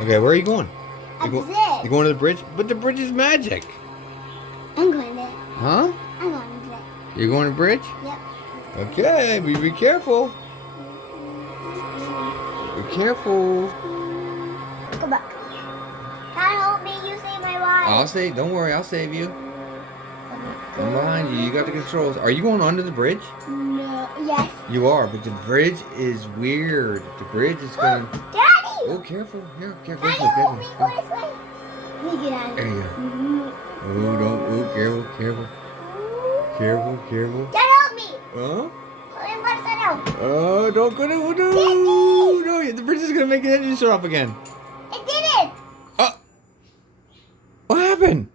Okay, where are you going? You going to the bridge? But the bridge is magic. I'm going there. Huh? I'm going there. You're going to the bridge? Yep. Okay, be careful. Be careful. Go back. Can you help me? You save my life. Don't worry, I'll save you. I'm behind you. You got the controls. Are you going under the bridge? No. Yes. You are, but the bridge is weird. The bridge is going to... Daddy! Oh, careful. Here, careful. Daddy, help me go this way. Let me get out of There here. you go. Oh, don't. Oh, careful. Careful. Daddy, help me. Huh? Hold on, upside down. Oh, don't go to... No. Daddy! No, the bridge is going to make the engine shut off again. It didn't. What happened?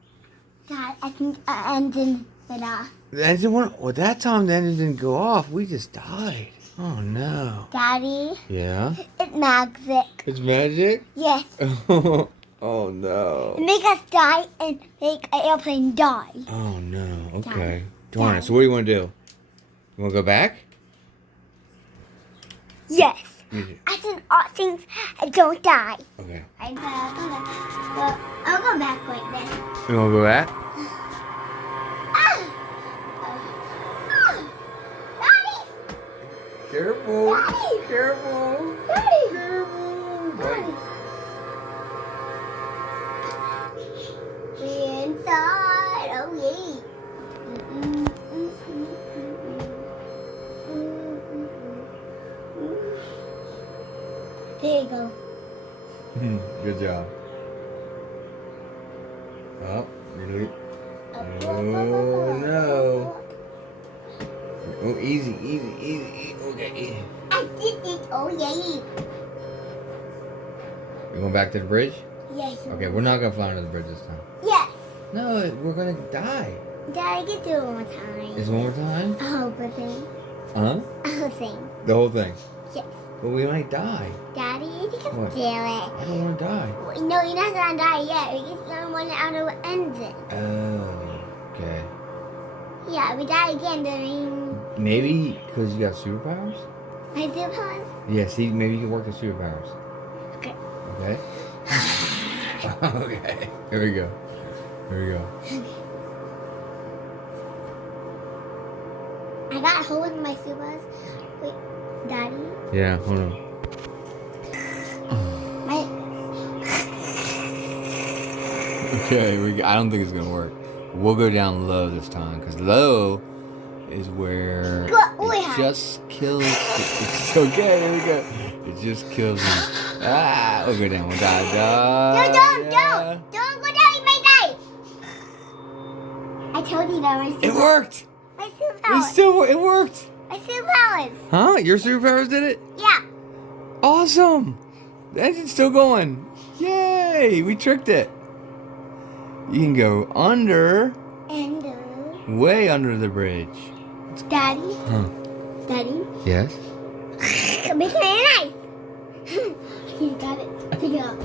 Dad, I think the engine went off. The engine went... Well, that time the engine didn't go off. We just died. Oh, no. Daddy, Yeah? it's magic. It's magic? Yes. Oh, no. Make us die and make an airplane die. Oh, no. Okay. Daddy. Darn it. So what do you want to do? You want to go back? Yes. Yeah. I think all things don't die. Okay. I'll go back like this. You want to go back? Daddy! Careful. Daddy! Careful. Daddy! Careful. Daddy! We inside, oh yeah. There you go. Good job. Oh, really? Up, Oh, no. Oh, easy. Okay. I did it, oh yeah. You going back to the bridge? Yes. Okay, we're not going to fly under the bridge this time. Yes. No, we're going to die. Daddy, get do it one more time. Is it one more time? Oh, but then Huh? I'll sing. The whole thing? Yes. But we might die. Daddy, you can What? do it. I don't want to die. No, you're not gonna die yet. We're just gonna run out of engine. Oh, okay. Yeah, we die again during Maybe because you got superpowers? my superpowers. Yeah, see, maybe you can work the superpowers. Okay. Okay? Okay. Here we go. I got a hold of my superpowers. Wait, Daddy. Yeah, hold on. My Okay, I don't think it's going to work. We'll go down low this time because low is where it just kills. It's okay, here we go. It just kills me. We'll go down. We'll die. Don't go down. You may die. I told you that my superpowers. It worked. My superpowers. It worked. My superpowers. Huh? Your superpowers did it? Yeah. Awesome. The engine's still going. Yay! We tricked it. You can go under, And way under the bridge. Daddy. Huh? Daddy. Yes? Make my knife. You got it. Pick it up.